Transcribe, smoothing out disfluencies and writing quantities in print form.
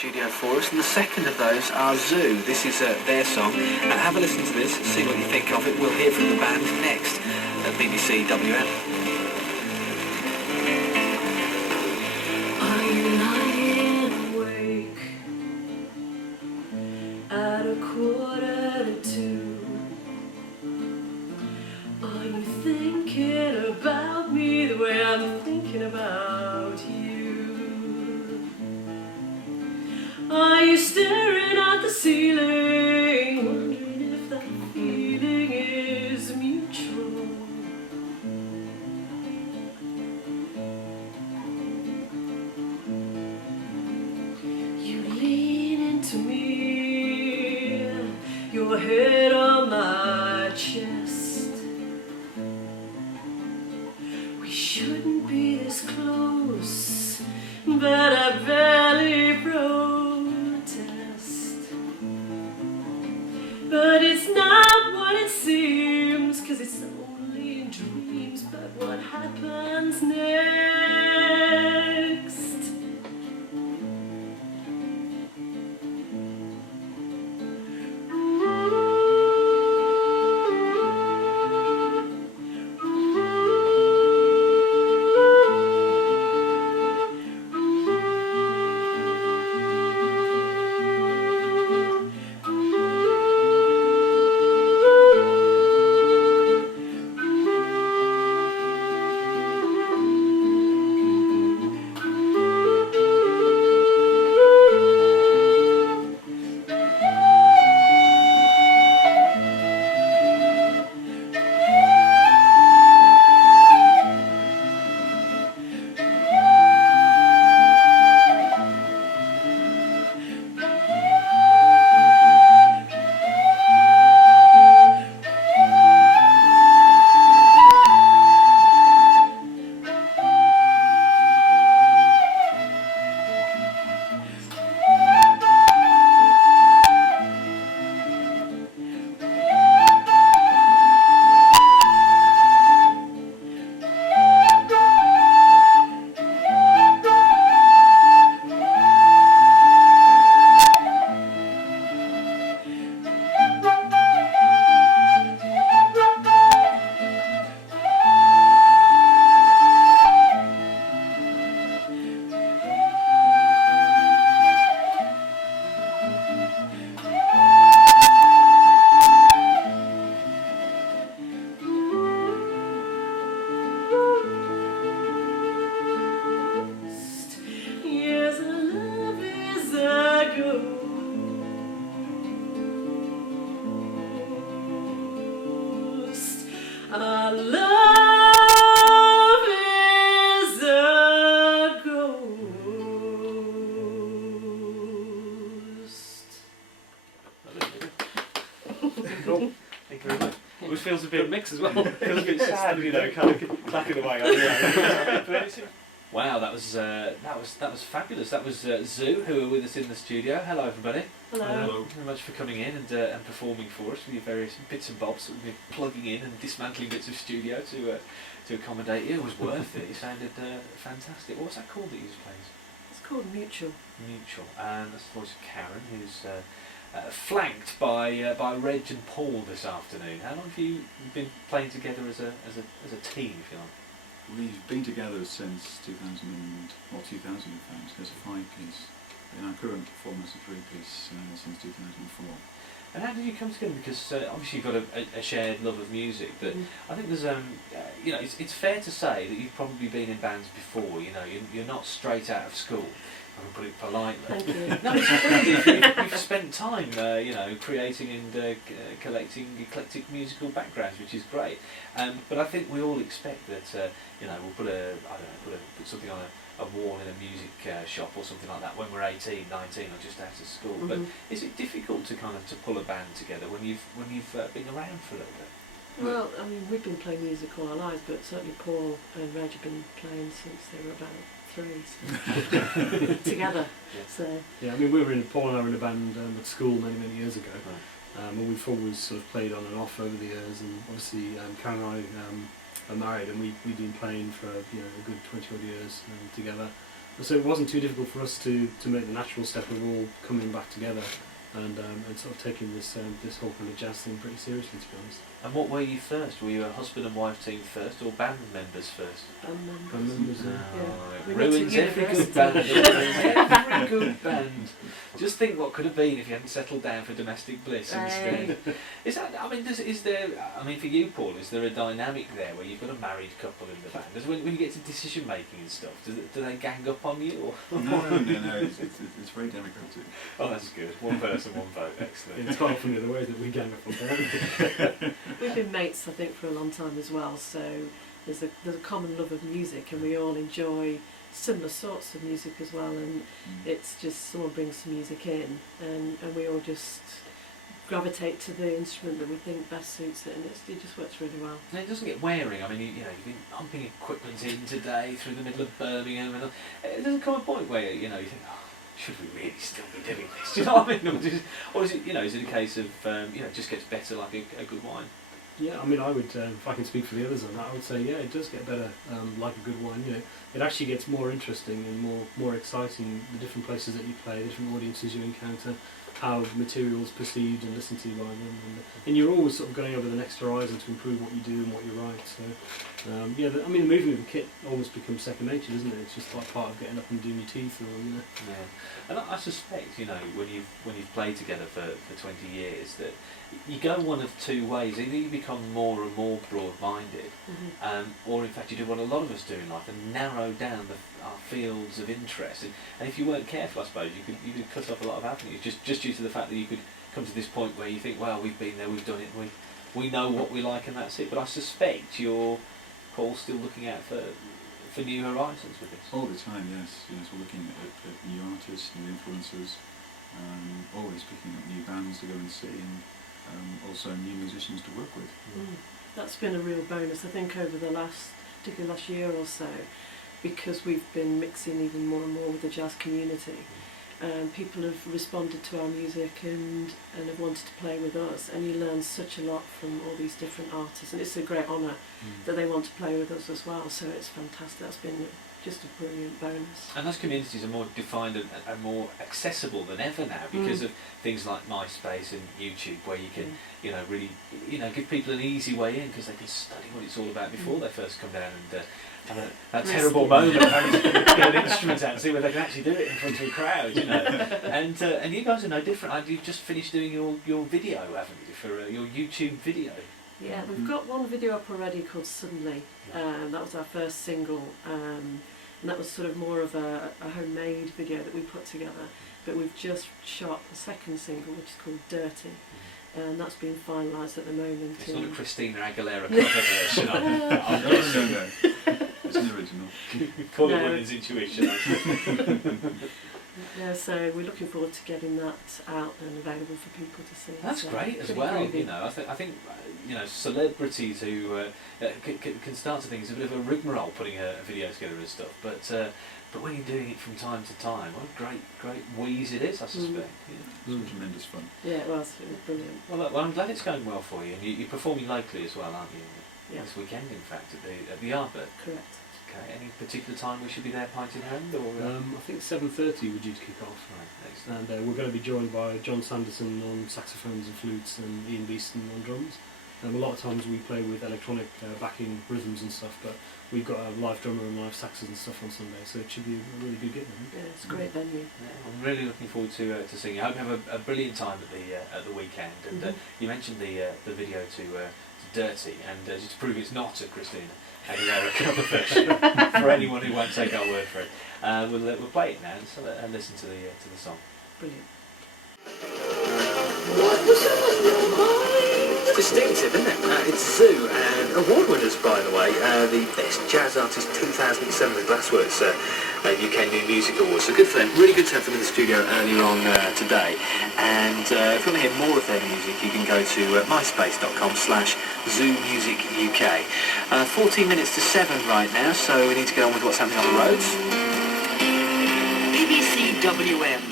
studio for us, and the second of those are Zoo. This is their song. Have a listen to this, see what you think of it. We'll hear from the band next at BBC WM. Are you lying awake at 1:45? Are you thinking about me the way I'm thinking about you? Are you staring at the ceiling, wondering if that feeling is mutual? You lean into me, your head on my chest. We shouldn't be this close, but I barely protest. But it's not what it seems, 'cause it's only in dreams. But what happens next? Our love is a ghost. Cool. Thank you very much. Which feels a bit mixed as well. Feels a bit sad, you know, kind of clacking away. Wow, that was fabulous. That was Zoo, who are with us in the studio. Hello, everybody. Hello. Thank you very much for coming in and performing for us with your various bits and bobs that we've been plugging in and dismantling bits of studio to accommodate you. It was worth it. It sounded fantastic. What was that called that you just played? It's called Mutual. Mutual. And that's the voice of Karen, who's flanked by Reg and Paul this afternoon. How long have you been playing together as a team, if you like? We've been together since 2000 in fact, as a 5-piece. In our current performance, a 3-piece since 2004. And how did you come together? Because obviously you've got a shared love of music, but I think there's you know, it's fair to say that you've probably been in bands before. You know, you're not straight out of school. I can put it politely. Thank you. No, it's true. You've spent time, you know, creating and collecting eclectic musical backgrounds, which is great. But I think we all expect that, you know, we'll put something on a wall in a music shop or something like that when we're 18, 19, or just out of school. But is it difficult to pull a band together when you've been around for a little bit? Well, I mean, we've been playing music all our lives, but certainly Paul and Reg have been playing since they were about 3, so together. Yeah. So yeah, I mean, Paul and I were in a band at school many years ago, and we've always sort of played on and off over the years. And obviously, Karen and I are married, and we've been playing for a good 20 odd years together. so it wasn't too difficult for us to make the natural step of all coming back together and sort of taking this whole kind of jazz thing pretty seriously, to be honest. And what were you first? Were you a husband and wife team first, or band members first? Band members. Band members, Oh, We it went to ruins every good university. band. It ruins every good band. Just think what could have been if you hadn't settled down for domestic bliss instead. Is that? I mean, is there? I mean, for you, Paul, is there a dynamic there where you've got a married couple in the band? When you get to decision making and stuff, do they gang up on you? Or? No. It's very democratic. Oh, that's good. One person, one vote. Excellent. It's quite often the other way that we gang up on them. We've been mates, I think, for a long time as well. So there's a common love of music, and we all enjoy similar sorts of music as well. And it's just someone brings some music in, and we all just gravitate to the instrument that we think best suits it, and it just works really well. And it doesn't get wearing. I mean, you've been pumping equipment in today through the middle of Birmingham, and it doesn't come a point where you think, oh, should we really still be doing this? Do you know what I mean? Or is it, is it a case of, it just gets better like a good wine? Yeah, I mean, I would, if I can speak for the others on that, I would say, yeah, it does get better, like a good wine. It actually gets more interesting and more exciting. The different places that you play, the different audiences you encounter, how material is perceived and listened to by them, and you're always sort of going over the next horizon to improve what you do and what you write. So, the moving of the kit almost becomes second nature, doesn't it? It's just like part of getting up and doing your teeth, or Yeah, and I suspect, when you've played together for 20 years, that you go one of two ways. Either you become more and more broad-minded, or in fact you do what a lot of us do in life and narrow down our fields of interest. And if you weren't careful, I suppose you could cut off a lot of avenues just due to the fact that you could come to this point where you think, well, we've been there, we've done it, and we know what we like, and that's it. But I suspect you're, Paul, still looking out for new horizons with this. All the time, yes. We're looking at new artists, new influences, always picking up new bands to go and see, and also new musicians to work with. That's been a real bonus, I think, over particularly last year or so, because we've been mixing even more and more with the jazz community. People have responded to our music and have wanted to play with us, and you learn such a lot from all these different artists, and it's a great honour that they want to play with us as well, so it's fantastic. That's been just a brilliant bonus. And those communities are more defined and more accessible than ever now because of things like MySpace and YouTube, where you can really give people an easy way in, because they can study what it's all about before they first come down and have that terrible moment of having to get an instrument out and see whether they can actually do it in front of a crowd, And you guys are no different. You've just finished doing your video, haven't you, for your YouTube video? Yeah, we've got one video up already called Suddenly. That was our first single, and that was sort of more of a homemade video that we put together. But we've just shot the second single, which is called Dirty, and that's being finalised at the moment. It's not a Christina Aguilera cover version. No. It's an original. Call it women's intuition. Yeah, so we're looking forward to getting that out and available for people to see. That's so great as pretty well. groovy. I think celebrities who can start to think it's a bit of a rigmarole putting a video together and stuff, but when you're doing it from time to time, what a great wheeze it is, I suspect. It was tremendous fun. Yeah, it was brilliant. Well, I'm glad it's going well for you, and you're performing locally as well, aren't you? Yeah. This weekend, in fact, at the Arbor. Correct. Okay. Any particular time we should be there, pint in hand, or? I think 7:30 we're due to kick off. Right. Excellent. And we're going to be joined by John Sanderson on saxophones and flutes, and Ian Beeston on drums. A lot of times we play with electronic backing rhythms and stuff, but we've got a live drummer and live saxes and stuff on Sunday, so it should be a really good gig, I think. Yeah, it's a great venue. Yeah, I'm really looking forward to seeing you. I hope you have a brilliant time at the weekend. And you mentioned the video to Dirty, and just to prove it's not a Christina Aguilera cover version for anyone who won't take our word for it, we'll play it now and listen to the song. Brilliant. It's distinctive, isn't it? It's Zoo, and award winners, by the way, the Best Jazz Artist 2007 at Glassworks UK New Music Awards. So good for them. Really good to have them in the studio earlier on today. And if you want to hear more of their music, you can go to myspace.com/ZooMusicUK. 14 minutes to 7 right now, so we need to get on with what's happening on the roads. BBC WM.